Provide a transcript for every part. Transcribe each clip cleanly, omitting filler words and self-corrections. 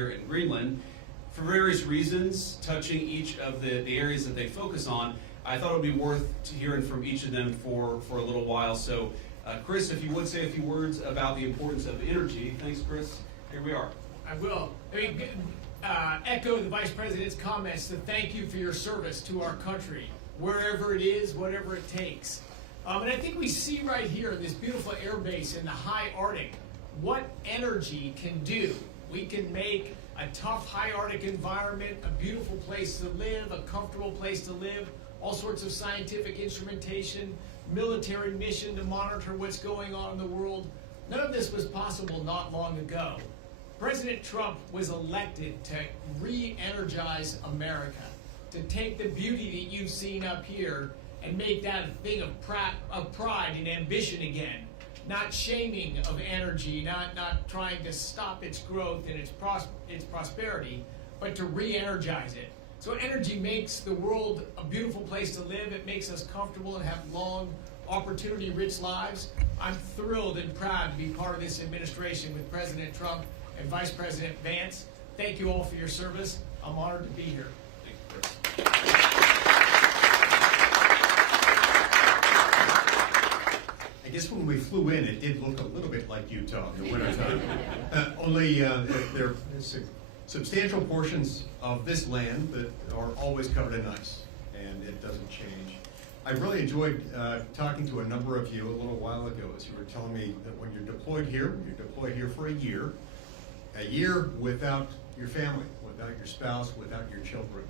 here in Greenland. For various reasons, touching each of the areas that they focus on, I thought it would be worth hearing from each of them for a little while. So, Chris, if you would say a few words about the importance of energy. Thanks, Chris. Here we are. I will. Echo the Vice President's comments to thank you for your service to our country, wherever it is, whatever it takes. And I think we see right here in this beautiful air base in the high Arctic what energy can do. We can make a tough high Arctic environment a beautiful place to live, a comfortable place to live, all sorts of scientific instrumentation, military mission to monitor what's going on in the world. None of this was possible not long ago. President Trump was elected to re-energize America, to take the beauty that you've seen up here and make that a thing of pride and ambition again. Not shaming of energy, not trying to stop its growth and its prosperity, but to re-energize it. So energy makes the world a beautiful place to live. It makes us comfortable and have long, opportunity-rich lives. I'm thrilled and proud to be part of this administration with President Trump and Vice President Vance. Thank you all for your service. I'm honored to be here. Thank you, Chris. I guess when we flew in, it did look a little bit like Utah in the wintertime. Only there are substantial portions of this land that are always covered in ice, and it doesn't change. I really enjoyed talking to a number of you a little while ago as you were telling me that when you're deployed here for a year without your family, without your spouse, without your children.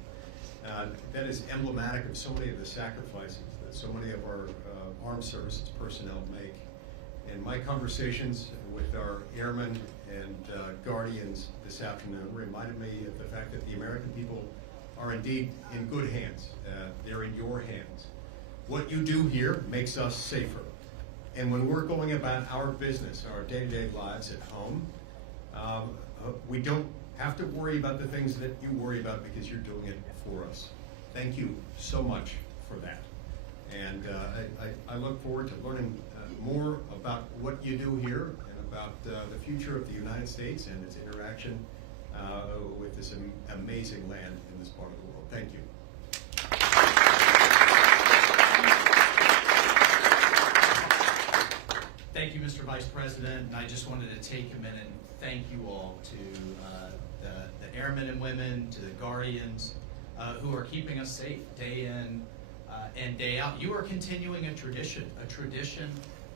That is emblematic of so many of the sacrifices that so many of our armed services personnel make. And my conversations with our airmen and guardians this afternoon reminded me of the fact that the American people are indeed in good hands. They're in your hands. What you do here makes us safer. And when we're going about our business, our day-to-day lives at home, we don't have to worry about the things that you worry about because you're doing it for us. Thank you so much for that. And I look forward to learning more about what you do here and about the future of the United States and its interaction with this amazing land in this part of the world. Thank you. Thank you, Mr. Vice President, and I just wanted to take a minute and thank you all to the airmen and women, to the guardians who are keeping us safe day in and day out. You are continuing a tradition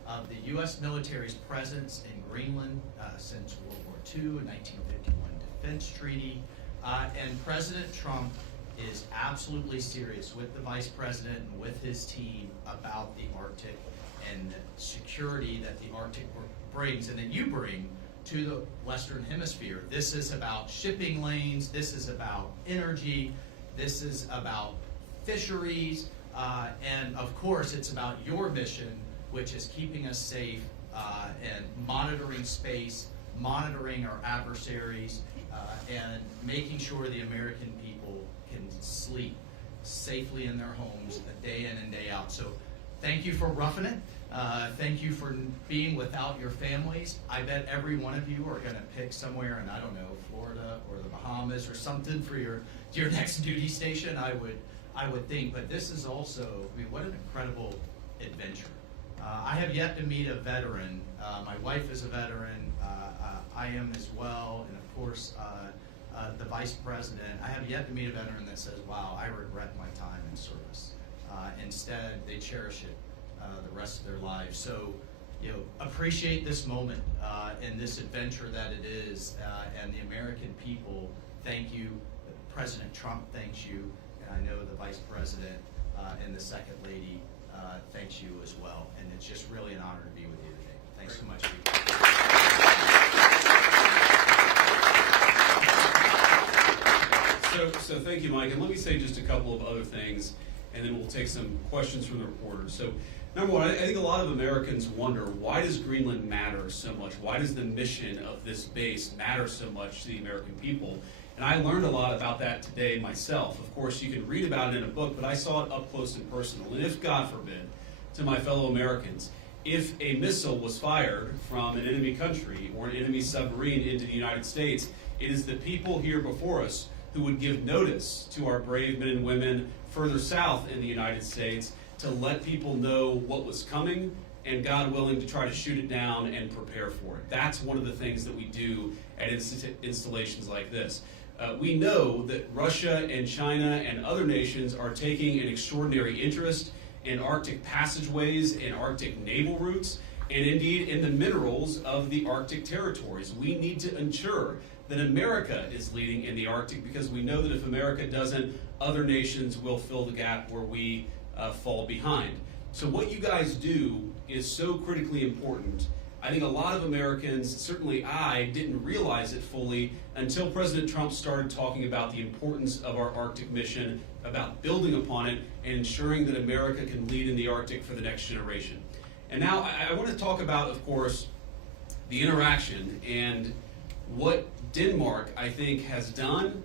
of the U.S. military's presence in Greenland since World War II, a 1951 defense treaty, and President Trump is absolutely serious with the Vice President and with his team about the Arctic and the security that the Arctic brings and that you bring to the Western Hemisphere. This is about shipping lanes, this is about energy, this is about fisheries, and of course it's about your mission, which is keeping us safe and monitoring space, monitoring our adversaries, and making sure the American people can sleep safely in their homes day in and day out. So thank you for roughing it. Thank you for being without your families. I bet every one of you are going to pick somewhere in, I don't know, Florida or the Bahamas or something for your next duty station, I would think. But this is also, I mean, what an incredible adventure. I have yet to meet a veteran. My wife is a veteran. I am as well. And of course, the Vice President. I have yet to meet a veteran that says, wow, I regret my time in service. Instead, they cherish it the rest of their lives. So, appreciate this moment and this adventure that it is, and the American people thank you. President Trump thanks you, and I know the Vice President and the Second Lady thanks you as well. And it's just really an honor to be with you today. Thanks so much. So thank you, Mike. And let me say just a couple of other things, and then we'll take some questions from the reporters. So, number one, I think a lot of Americans wonder, why does Greenland matter so much? Why does the mission of this base matter so much to the American people? And I learned a lot about that today myself. Of course, you can read about it in a book, but I saw it up close and personal. And if, God forbid, to my fellow Americans, if a missile was fired from an enemy country or an enemy submarine into the United States, It is the people here before us who would give notice to our brave men and women further south in the United States to let people know what was coming, and God willing to try to shoot it down and prepare for it. That's one of the things that we do at installations like this. We know that Russia and China and other nations are taking an extraordinary interest in Arctic passageways and Arctic naval routes, and indeed in the minerals of the Arctic territories. We need to ensure that America is leading in the Arctic, because we know that if America doesn't, other nations will fill the gap where we fall behind. So what you guys do is so critically important. I think a lot of Americans, certainly I, didn't realize it fully until President Trump started talking about the importance of our Arctic mission, about building upon it, and ensuring that America can lead in the Arctic for the next generation. And now I want to talk about, of course, the interaction and what Denmark, I think, has done,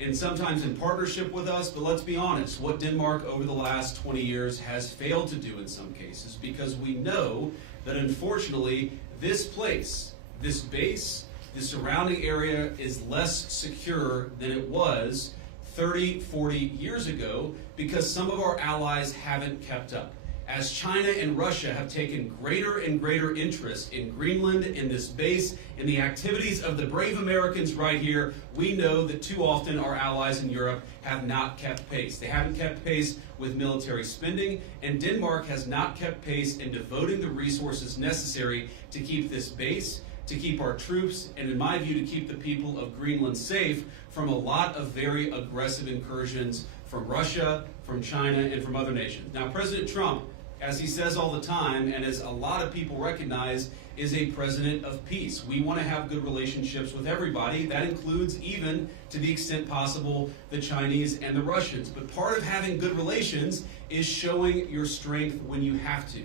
and sometimes in partnership with us, but let's be honest, what Denmark over the last 20 years has failed to do in some cases, because we know that unfortunately this place, this base, the surrounding area is less secure than it was 30, 40 years ago, because some of our allies haven't kept up. As China and Russia have taken greater and greater interest in Greenland, in this base, in the activities of the brave Americans right here, we know that too often our allies in Europe have not kept pace. They haven't kept pace with military spending, and Denmark has not kept pace in devoting the resources necessary to keep this base, to keep our troops, and in my view, to keep the people of Greenland safe from a lot of very aggressive incursions from Russia, from China, and from other nations. Now, President Trump, as he says all the time, and as a lot of people recognize, is a president of peace. We want to have good relationships with everybody. That includes, even to the extent possible, the Chinese and the Russians. But part of having good relations is showing your strength when you have to.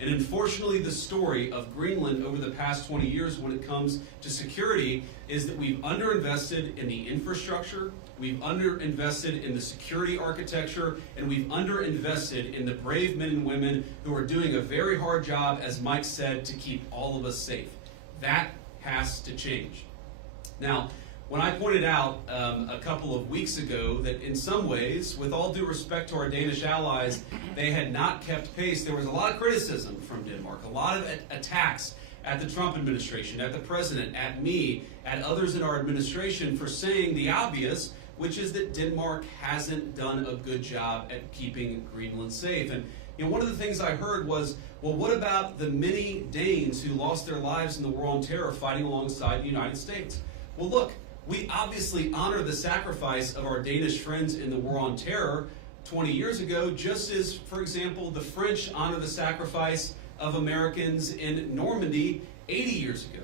And unfortunately, the story of Greenland over the past 20 years when it comes to security is that we've underinvested in the infrastructure, we've underinvested in the security architecture, and we've underinvested in the brave men and women who are doing a very hard job, as Mike said, to keep all of us safe. That has to change. Now, when I pointed out a couple of weeks ago that in some ways, with all due respect to our Danish allies, they had not kept pace, there was a lot of criticism from Denmark, a lot of attacks at the Trump administration, at the president, at me, at others in our administration for saying the obvious, which is that Denmark hasn't done a good job at keeping Greenland safe. And one of the things I heard was, well, what about the many Danes who lost their lives in the war on terror fighting alongside the United States? Well, look, we obviously honor the sacrifice of our Danish friends in the war on terror 20 years ago, just as, for example, the French honor the sacrifice of Americans in Normandy 80 years ago.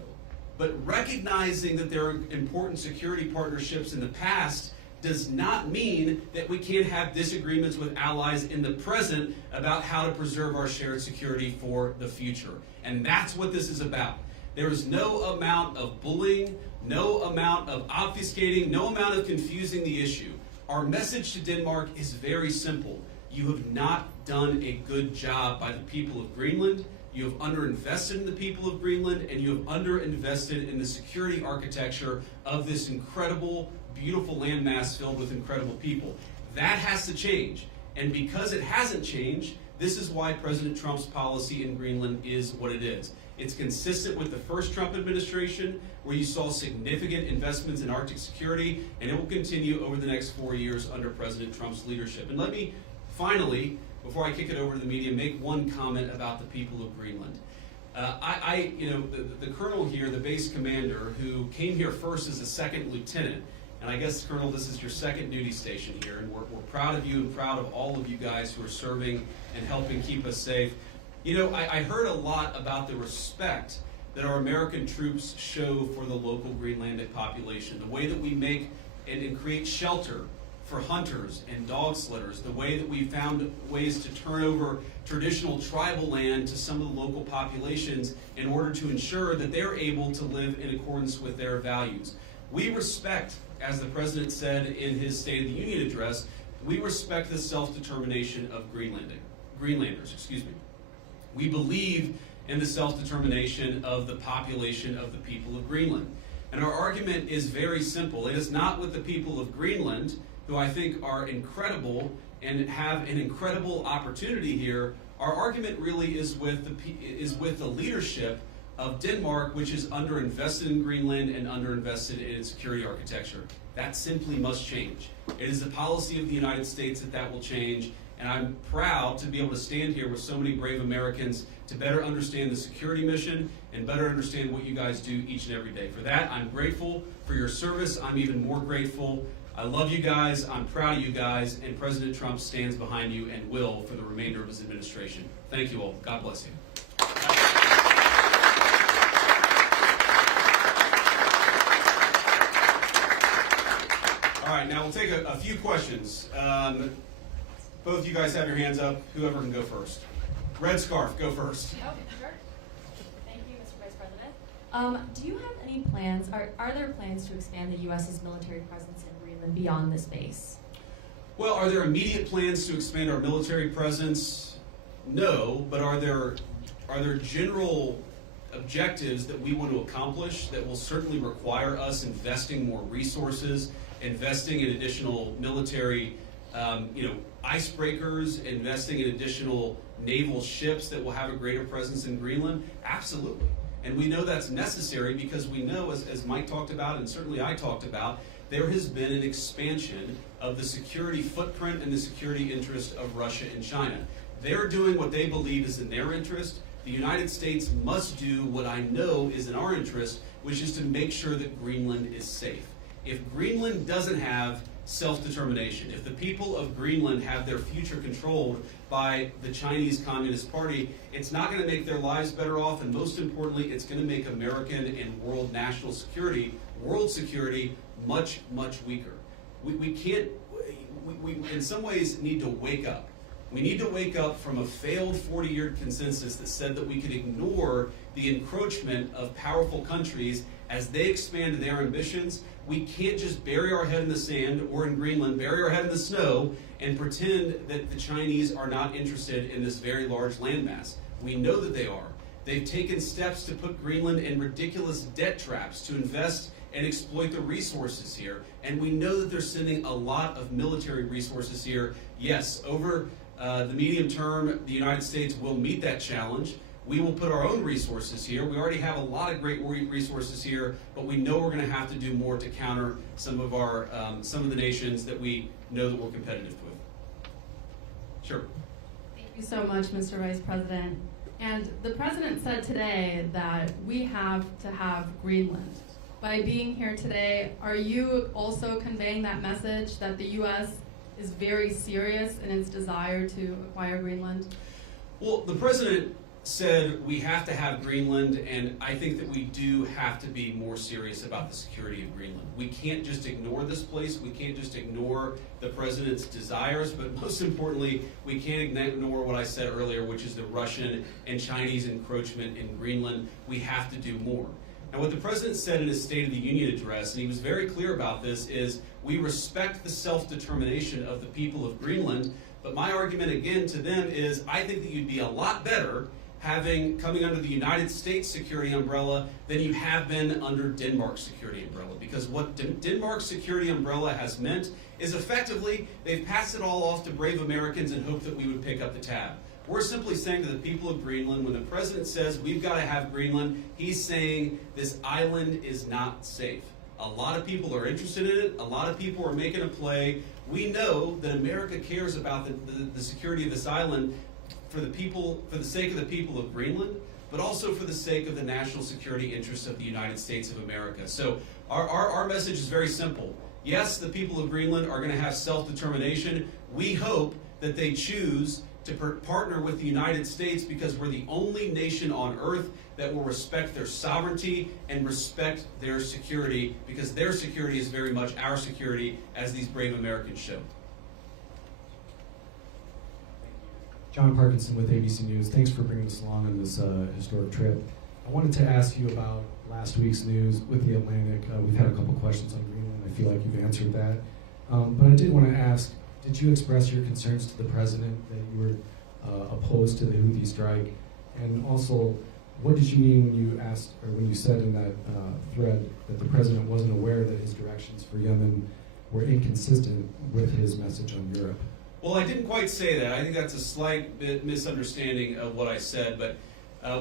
But recognizing that there are important security partnerships in the past does not mean that we can't have disagreements with allies in the present about how to preserve our shared security for the future. And that's what this is about. There is no amount of bullying, no amount of obfuscating, no amount of confusing the issue. Our message to Denmark is very simple. You have not done a good job by the people of Greenland. You have underinvested in the people of Greenland, and you have underinvested in the security architecture of this incredible, beautiful landmass filled with incredible people. That has to change. And because it hasn't changed, this is why President Trump's policy in Greenland is what it is. It's consistent with the first Trump administration, where you saw significant investments in Arctic security, and it will continue over the next 4 years under President Trump's leadership. And let me finally, before I kick it over to the media, make one comment about the people of Greenland. The colonel here, the base commander, who came here first as a second lieutenant, and I guess, Colonel, this is your second duty station here, and we're proud of you and proud of all of you guys who are serving and helping keep us safe. I heard a lot about the respect that our American troops show for the local Greenlandic population, the way that we make and create shelter for hunters and dog sledders, the way that we found ways to turn over traditional tribal land to some of the local populations in order to ensure that they're able to live in accordance with their values. We respect, as the President said in his State of the Union address, we respect the self-determination of Greenlanders. We believe in the self-determination of the population of the people of Greenland. And our argument is very simple. It is not with the people of Greenland, who I think are incredible and have an incredible opportunity here. Our argument really is with the leadership of Denmark, which is underinvested in Greenland and underinvested in its security architecture. That simply must change. It is the policy of the United States that will change, and I'm proud to be able to stand here with so many brave Americans to better understand the security mission and better understand what you guys do each and every day. For that, I'm grateful for your service. I'm even more grateful. I love you guys. I'm proud of you guys, and President Trump stands behind you and will for the remainder of his administration. Thank you all. God bless you. All right, now we'll take a few questions. Both of you guys have your hands up. Whoever can go first. Red scarf, go first. Okay, sure. Thank you, Mr. Vice President. Do you have any plans, are there plans to expand the U.S.'s military presence in Greenland beyond this base? Well, are there immediate plans to expand our military presence? No, but are there general objectives that we want to accomplish that will certainly require us investing more resources, investing in additional military icebreakers, investing in additional naval ships that will have a greater presence in Greenland? Absolutely. And we know that's necessary because we know, as Mike talked about and certainly I talked about, there has been an expansion of the security footprint and the security interest of Russia and China. They're doing what they believe is in their interest. The United States must do what I know is in our interest, which is to make sure that Greenland is safe. If Greenland doesn't have self-determination, if the people of Greenland have their future controlled by the Chinese Communist Party, it's not going to make their lives better off, and most importantly, it's going to make American and world national security, world security, much, much weaker. We in some ways need to wake up. We need to wake up from a failed 40-year consensus that said that we could ignore the encroachment of powerful countries as they expand their ambitions. We can't just bury our head in the sand, or in Greenland, bury our head in the snow and pretend that the Chinese are not interested in this very large landmass. We know that they are. They've taken steps to put Greenland in ridiculous debt traps to invest and exploit the resources here. And we know that they're sending a lot of military resources here. Yes, over the medium term, the United States will meet that challenge. We will put our own resources here. We already have a lot of great resources here, but we know we're going to have to do more to counter some of the nations that we know that we're competitive with. Sure. Thank you so much, Mr. Vice President. And the President said today that we have to have Greenland. By being here today, are you also conveying that message that the U.S. is very serious in its desire to acquire Greenland? Well, the President said we have to have Greenland, and I think that we do have to be more serious about the security of Greenland. We can't just ignore this place. We can't just ignore the President's desires, but most importantly, we can't ignore what I said earlier, which is the Russian and Chinese encroachment in Greenland. We have to do more. And what the President said in his State of the Union address, and he was very clear about this, is we respect the self-determination of the people of Greenland, but my argument again to them is I think that you'd be a lot better coming under the United States security umbrella than you have been under Denmark's security umbrella. Because what Denmark's security umbrella has meant is effectively they've passed it all off to brave Americans and hoped that we would pick up the tab. We're simply saying to the people of Greenland, when the President says we've got to have Greenland, he's saying this island is not safe. A lot of people are interested in it. A lot of people are making a play. We know that America cares about the security of this island for the sake of the people of Greenland, but also for the sake of the national security interests of the United States of America. So our message is very simple. Yes, the people of Greenland are going to have self-determination. We hope that they choose to partner with the United States because we're the only nation on earth that will respect their sovereignty and respect their security, because their security is very much our security, as these brave Americans show. John Parkinson with ABC News. Thanks for bringing us along on this historic trip. I wanted to ask you about last week's news with the Atlantic. We've had a couple questions on Greenland. I feel like you've answered that. But I did want to ask, did you express your concerns to the President that you were opposed to the Houthi strike? And also, what did you mean when you asked, or when you said in that thread that the president wasn't aware that his directions for Yemen were inconsistent with his message on Europe? Well, I didn't quite say that. I think that's a slight bit misunderstanding of what I said, but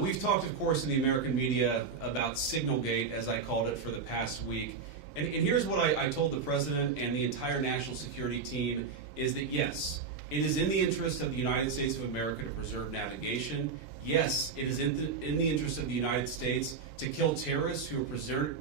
we've talked, of course, in the American media about Signalgate, as I called it, for the past week. And here's what I told the president and the entire national security team, is that yes, it is in the interest of the United States of America to preserve navigation. Yes, it is in the interest of the United States to kill terrorists who are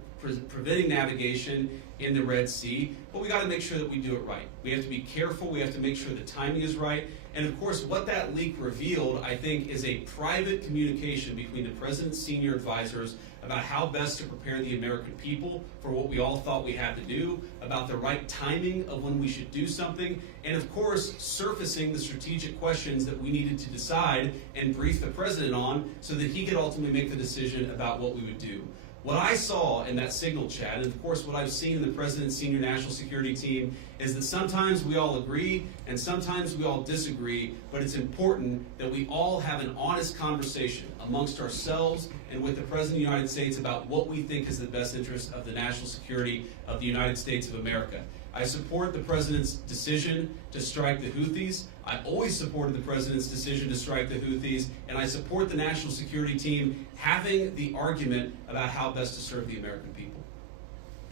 preventing navigation in the Red Sea, but we got to make sure that we do it right. We have to be careful. We have to make sure the timing is right. And of course, what that leak revealed, I think, is a private communication between the president's senior advisors about how best to prepare the American people for what we all thought we had to do, about the right timing of when we should do something, and of course, surfacing the strategic questions that we needed to decide and brief the president on so that he could ultimately make the decision about what we would do. What I saw in that signal chat, and of course what I've seen in the president's senior national security team, is that sometimes we all agree and sometimes we all disagree, but it's important that we all have an honest conversation amongst ourselves and with the President of the United States about what we think is the best interest of the national security of the United States of America. I support the President's decision to strike the Houthis. I always supported the President's decision to strike the Houthis, and I support the national security team having the argument about how best to serve the American people.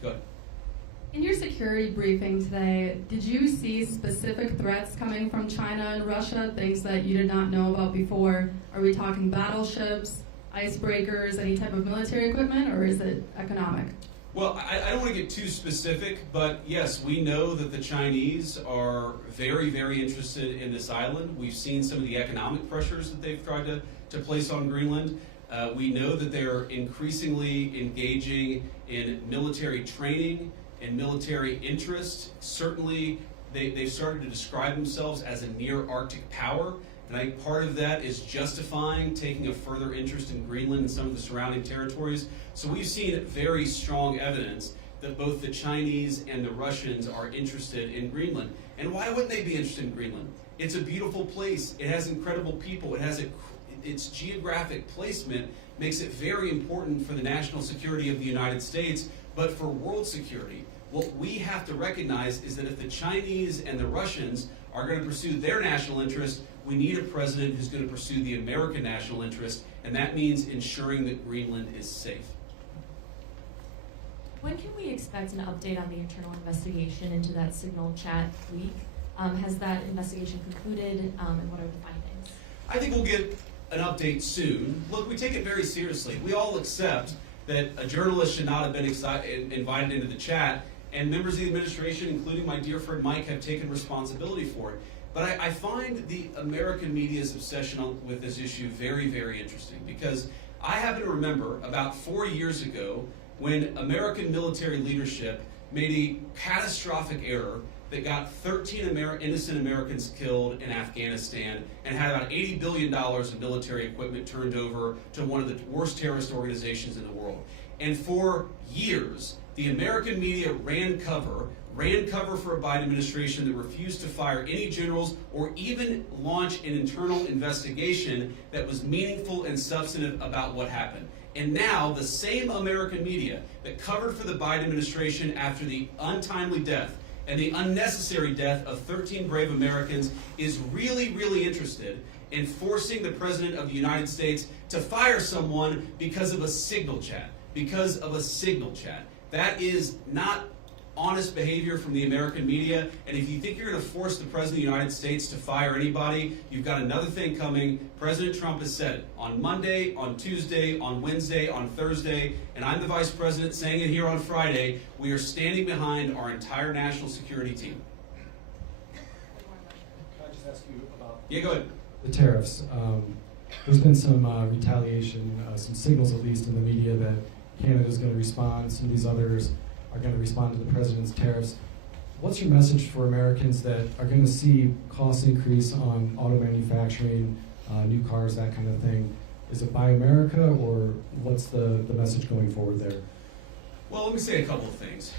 Go ahead. In your security briefing today, did you see specific threats coming from China and Russia, things that you did not know about before? Are we talking battleships, icebreakers, any type of military equipment, or is it economic? Well, I don't want to get too specific, but yes, we know that the Chinese are very, very interested in this island. We've seen some of the economic pressures that they've tried to place on Greenland. We know that they're increasingly engaging in military training and military interest. Certainly, they've started to describe themselves as a near-Arctic power. And I think part of that is justifying taking a further interest in Greenland and some of the surrounding territories. So we've seen very strong evidence that both the Chinese and the Russians are interested in Greenland. And why wouldn't they be interested in Greenland? It's a beautiful place. It has incredible people. It has its geographic placement makes it very important for the national security of the United States, but for world security. What we have to recognize is that if the Chinese and the Russians are going to pursue their national interest, we need a president who's going to pursue the American national interest, and that means ensuring that Greenland is safe. When can we expect an update on the internal investigation into that signal chat leak? Has that investigation concluded, and what are the findings? I think we'll get an update soon. Look, we take it very seriously. We all accept that a journalist should not have been invited into the chat, and members of the administration, including my dear friend Mike, have taken responsibility for it. But I find the American media's obsession with this issue very, very interesting, because I happen to remember about 4 years ago when American military leadership made a catastrophic error that got 13 innocent Americans killed in Afghanistan and had about $80 billion of military equipment turned over to one of the worst terrorist organizations in the world. And for years, the American media ran cover for a Biden administration that refused to fire any generals or even launch an internal investigation that was meaningful and substantive about what happened. And now the same American media that covered for the Biden administration after the untimely death and the unnecessary death of 13 brave Americans is really, really interested in forcing the President of the United States to fire someone because of a signal chat. Because of a signal chat. That is not honest behavior from the American media, and if you think you're going to force the President of the United States to fire anybody, you've got another thing coming. President Trump has said it on Monday, on Tuesday, on Wednesday, on Thursday, and I'm the Vice President saying it here on Friday. We are standing behind our entire national security team. Can I just ask you about Yeah, go ahead. the tariffs? There's been some retaliation, some signals at least in the media that Canada's going to respond, some of these others are going to respond to the president's tariffs. What's your message for Americans that are going to see costs increase on auto manufacturing, new cars, that kind of thing? Is it Buy America, or what's the message going forward there? Well, let me say a couple of things.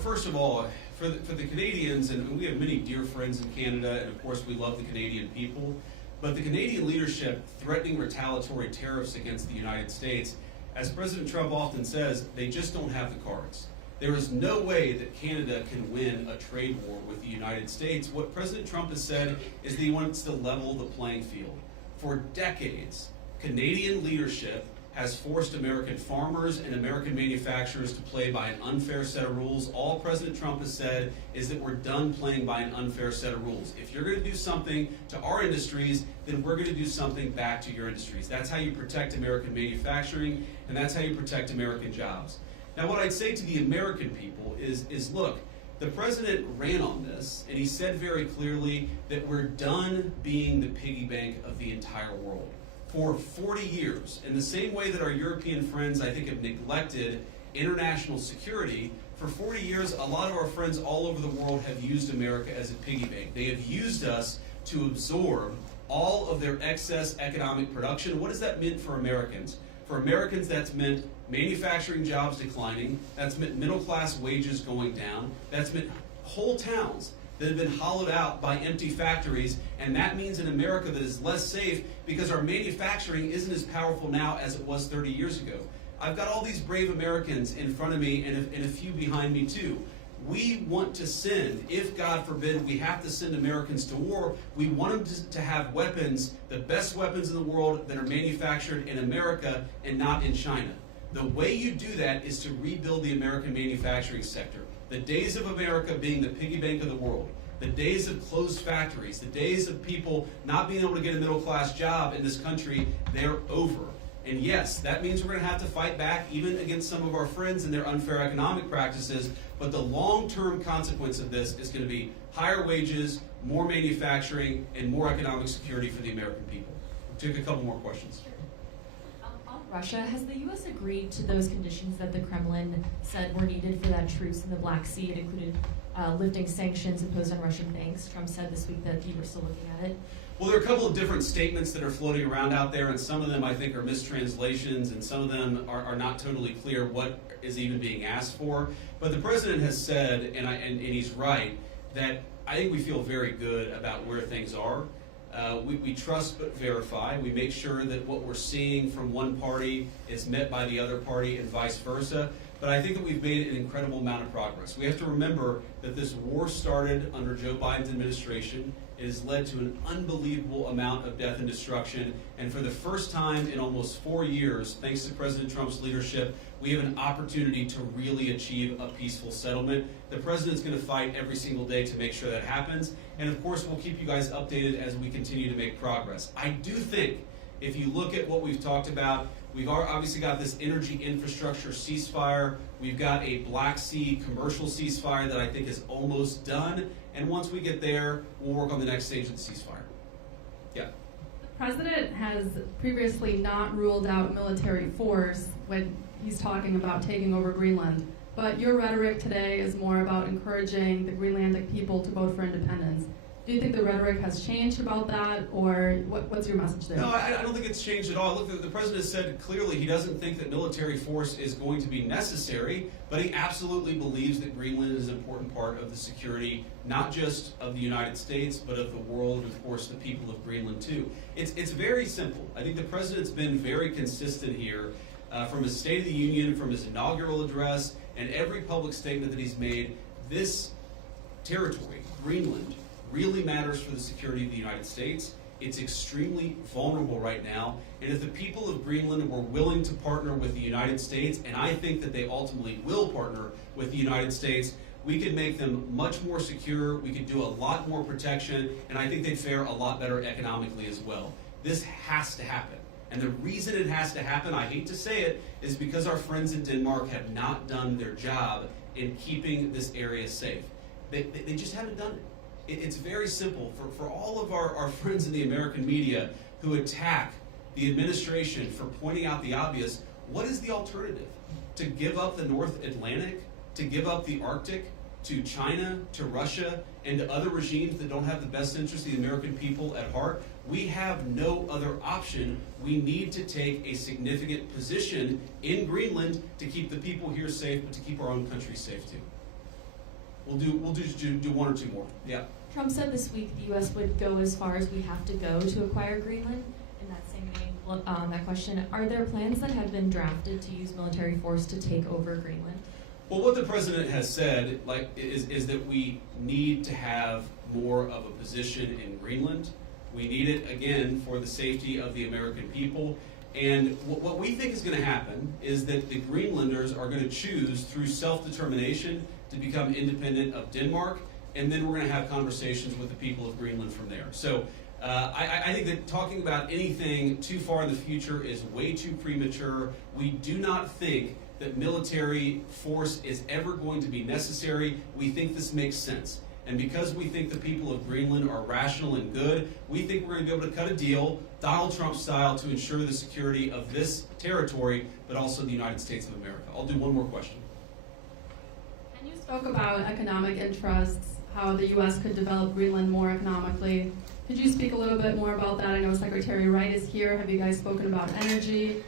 First of all, for the Canadians, and we have many dear friends in Canada, and of course we love the Canadian people, But the Canadian leadership threatening retaliatory tariffs against the United States, as President Trump often says, they just don't have the cards. There is no way that Canada can win a trade war with the United States. What President Trump has said is that he wants to level the playing field. For decades, Canadian leadership has forced American farmers and American manufacturers to play by an unfair set of rules. All President Trump has said is that we're done playing by an unfair set of rules. If you're going to do something to our industries, then we're going to do something back to your industries. That's how you protect American manufacturing, and that's how you protect American jobs. Now, what I'd say to the American people is look, the president ran on this, and he said very clearly that we're done being the piggy bank of the entire world. For 40 years, in the same way that our European friends, I think, have neglected international security, for 40 years, a lot of our friends all over the world have used America as a piggy bank. They have used us to absorb all of their excess economic production. What does that mean for Americans? For Americans, that's meant manufacturing jobs declining, that's meant middle-class wages going down, that's meant whole towns that have been hollowed out by empty factories, and that means an America that is less safe because our manufacturing isn't as powerful now as it was 30 years ago. I've got all these brave Americans in front of me and a few behind me too. We want to send, if God forbid we have to send Americans to war, we want them to have weapons, the best weapons in the world that are manufactured in America and not in China. The way you do that is to rebuild the American manufacturing sector. The days of America being the piggy bank of the world, the days of closed factories, the days of people not being able to get a middle-class job in this country, they're over. And yes, that means we're going to have to fight back even against some of our friends and their unfair economic practices, but the long-term consequence of this is going to be higher wages, more manufacturing, and more economic security for the American people. We'll take a couple more questions. On Russia, has the U.S. agreed to those conditions that the Kremlin said were needed for that truce in the Black Sea? It included lifting sanctions imposed on Russian banks. Trump said this week that you were still looking at it. Well, there are a couple of different statements that are floating around out there, and some of them I think are mistranslations, and some of them are not totally clear what is even being asked for. But the president has said, and he's right, that I think we feel very good about where things are. We trust but verify. We make sure that what we're seeing from one party is met by the other party and vice versa. But I think that we've made an incredible amount of progress. We have to remember that this war started under Joe Biden's administration. It has led to an unbelievable amount of death and destruction. And for the first time in almost 4 years, thanks to President Trump's leadership, we have an opportunity to really achieve a peaceful settlement. The president's going to fight every single day to make sure that happens. And of course, we'll keep you guys updated as we continue to make progress. I do think if you look at what we've talked about, we've obviously got this energy infrastructure ceasefire. We've got a Black Sea commercial ceasefire that I think is almost done. And once we get there, we'll work on the next stage of the ceasefire. Yeah. The president has previously not ruled out military force when he's talking about taking over Greenland. But your rhetoric today is more about encouraging the Greenlandic people to vote for independence. Do you think the rhetoric has changed about that, or what's your message there? No, I don't think it's changed at all. Look, the president said clearly he doesn't think that military force is going to be necessary, but he absolutely believes that Greenland is an important part of the security, not just of the United States, but of the world, and of course the people of Greenland too. It's very simple. I think the president's been very consistent here from his State of the Union, from his inaugural address, and every public statement that he's made. This territory, Greenland, really matters for the security of the United States. It's extremely vulnerable right now, and if the people of Greenland were willing to partner with the United States, and I think that they ultimately will partner with the United States, we could make them much more secure, we could do a lot more protection, and I think they'd fare a lot better economically as well. This has to happen. And the reason it has to happen, I hate to say it, is because our friends in Denmark have not done their job in keeping this area safe. They just haven't done it. It's very simple. For all of our friends in the American media who attack the administration for pointing out the obvious, what is the alternative? To give up the North Atlantic? To give up the Arctic? To China? To Russia? And to other regimes that don't have the best interest of the American people at heart? We have no other option. We need to take a significant position in Greenland to keep the people here safe, but to keep our own country safe too. we'll just do one or two more. Yeah. Trump said this week the U.S. would go as far as we have to go to acquire Greenland. In that same vein, that question, are there plans that have been drafted to use military force to take over Greenland? Well, what the president has said, is that we need to have more of a position in Greenland. We need it, again, for the safety of the American people. And what we think is going to happen is that the Greenlanders are going to choose, through self-determination, to become independent of Denmark, and then we're going to have conversations with the people of Greenland from there. So I think that talking about anything too far in the future is way too premature. We do not think that military force is ever going to be necessary. We think this makes sense. And because we think the people of Greenland are rational and good, we think we're going to be able to cut a deal, Donald Trump style, to ensure the security of this territory, but also the United States of America. I'll do one more question. And you spoke about economic interests, how the U.S. could develop Greenland more economically. Could you speak a little bit more about that? I know Secretary Wright is here. Have you guys spoken about energy?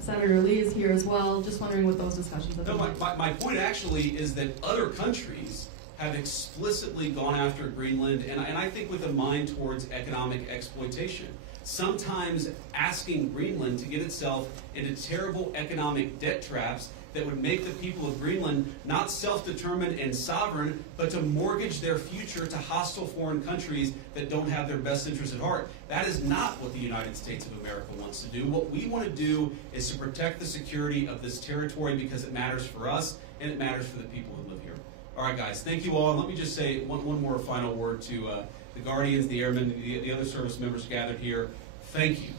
Senator Lee is here as well. Just wondering what those discussions have been. No, my point actually is that other countries have explicitly gone after Greenland, and I think with a mind towards economic exploitation. Sometimes asking Greenland to get itself into terrible economic debt traps that would make the people of Greenland not self-determined and sovereign, but to mortgage their future to hostile foreign countries that don't have their best interests at heart. That is not what the United States of America wants to do. What we want to do is to protect the security of this territory because it matters for us and it matters for the people who live here. All right, guys, thank you all. And let me just say one more final word to the Guardians, the Airmen, the other service members gathered here. Thank you.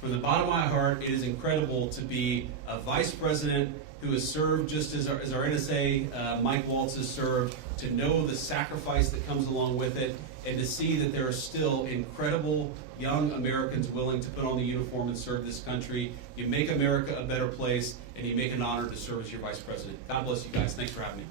From the bottom of my heart, it is incredible to be a vice president who has served just as our NSA, Mike Waltz, has served, to know the sacrifice that comes along with it, and to see that there are still incredible young Americans willing to put on the uniform and serve this country. You make America a better place, and you make an honor to serve as your vice president. God bless you guys. Thanks for having me.